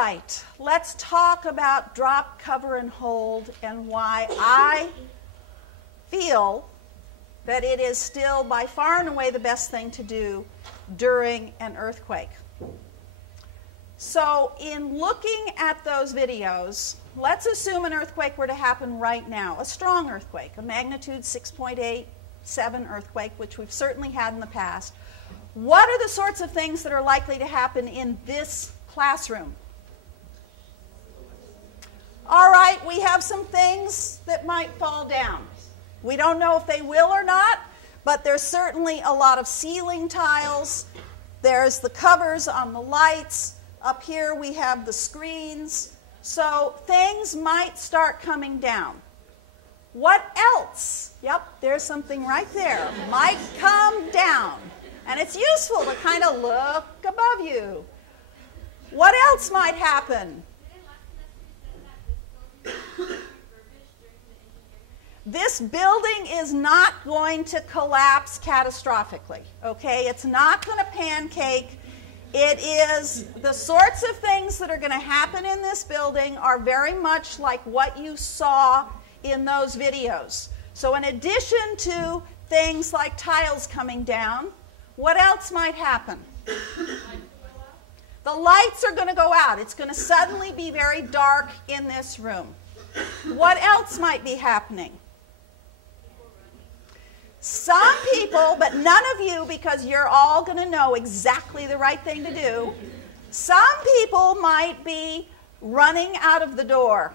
right, let's talk about drop, cover, and hold and why I feel that it is still by far and away the best thing to do during an earthquake. So in looking at those videos, let's assume an earthquake were to happen right now, a strong earthquake, a magnitude 6.87 earthquake, which we've certainly had in the past. What are the sorts of things that are likely to happen in this classroom? All right, we have some things that might fall down. We don't know if they will or not, but there's certainly a lot of ceiling tiles. There's the covers on the lights. Up here we have the screens. So things might start coming down. What else? Yep, there's something right there. Might come down. And it's useful to kind of look above you. What else might happen? This building is not going to collapse catastrophically, okay? It's not going to pancake. It is the sorts of things that are going to happen in this building are very much like what you saw in those videos. So in addition to things like tiles coming down, what else might happen? The lights are going to go out. It's going to suddenly be very dark in this room. What else might be happening? Some people, but none of you, because you're all going to know exactly the right thing to do, some people might be running out of the door,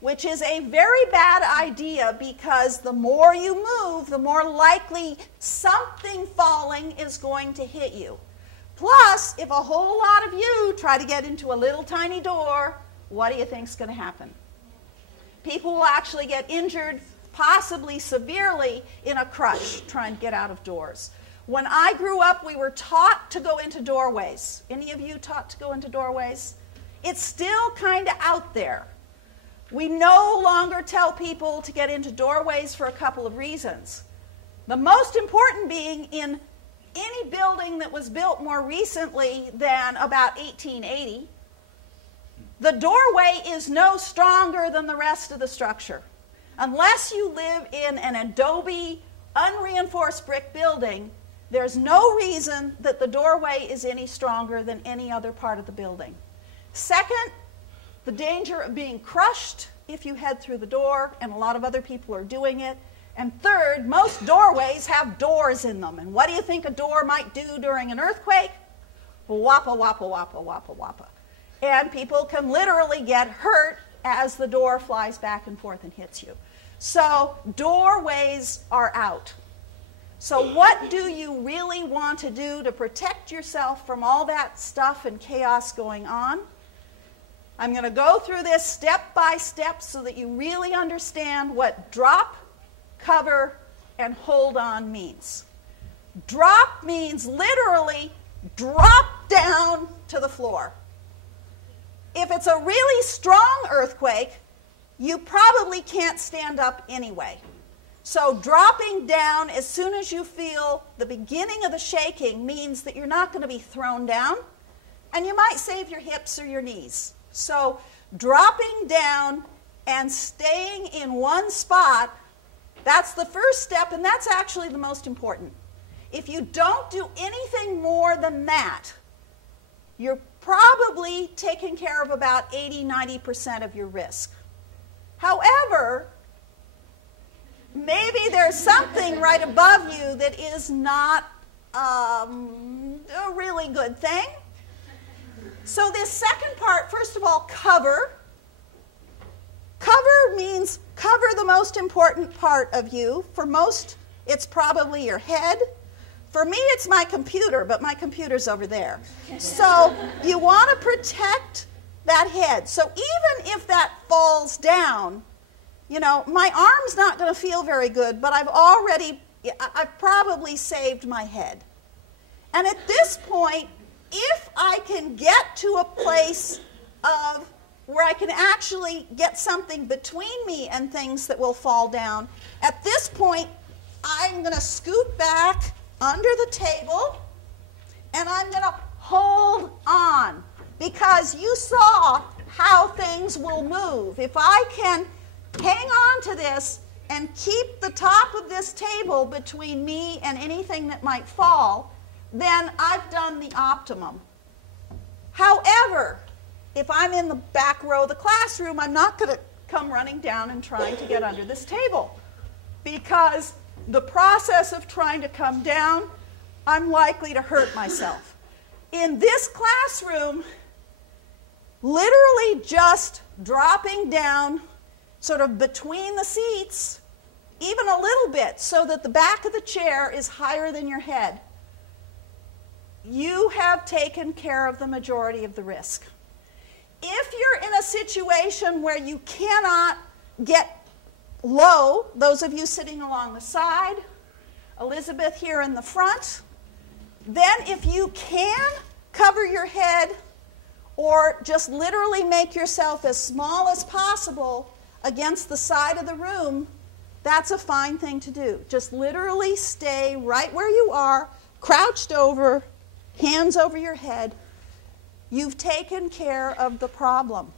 which is a very bad idea because the more you move, the more likely something falling is going to hit you. Plus, if a whole lot of you try to get into a little tiny door, what do you think is going to happen? People will actually get injured, possibly severely, in a crush trying to get out of doors. When I grew up, we were taught to go into doorways. Any of you taught to go into doorways? It's still kind of out there. We no longer tell people to get into doorways for a couple of reasons. The most important being in any building that was built more recently than about 1880, the doorway is no stronger than the rest of the structure. Unless you live in an adobe, unreinforced brick building, there's no reason that the doorway is any stronger than any other part of the building. Second, the danger of being crushed if you head through the door, and a lot of other people are doing it. And third, most doorways have doors in them. And what do you think a door might do during an earthquake? Whoppa, whoppa, whoppa, whoppa, whoppa. And people can literally get hurt as the door flies back and forth and hits you. So doorways are out. So what do you really want to do to protect yourself from all that stuff and chaos going on? I'm going to go through this step by step so that you really understand what drop, cover, and hold on means. Drop means literally drop down to the floor. If it's a really strong earthquake, you probably can't stand up anyway. So dropping down as soon as you feel the beginning of the shaking means that you're not going to be thrown down, and you might save your hips or your knees. So dropping down and staying in one spot, that's the first step, and that's actually the most important. If you don't do anything more than that, you're probably taking care of about 80–90% of your risk. However, maybe there's something right above you that is not a really good thing. So this second part, first of all, cover. Cover means cover the most important part of you. For most, it's probably your head. For me, it's my computer, but my computer's over there. So you want to protect that head. So even if that falls down, you know, my arm's not going to feel very good, but I've probably saved my head. And at this point, if I can get to a place of where I can actually get something between me and things that will fall down, at this point, I'm going to scoot back under the table, and I'm going to hold on. because you saw how things will move. If I can hang on to this and keep the top of this table between me and anything that might fall, then I've done the optimum. However, if I'm in the back row of the classroom, I'm not going to come running down and trying to get under this table, because the process of trying to come down, I'm likely to hurt myself. In this classroom, literally just dropping down sort of between the seats, even a little bit, so that the back of the chair is higher than your head, you have taken care of the majority of the risk. If you're in a situation where you cannot get low, those of you sitting along the side, Elizabeth here in the front, then if you can cover your head or just literally make yourself as small as possible against the side of the room, that's a fine thing to do. Just literally stay right where you are, crouched over, hands over your head. You've taken care of the problem.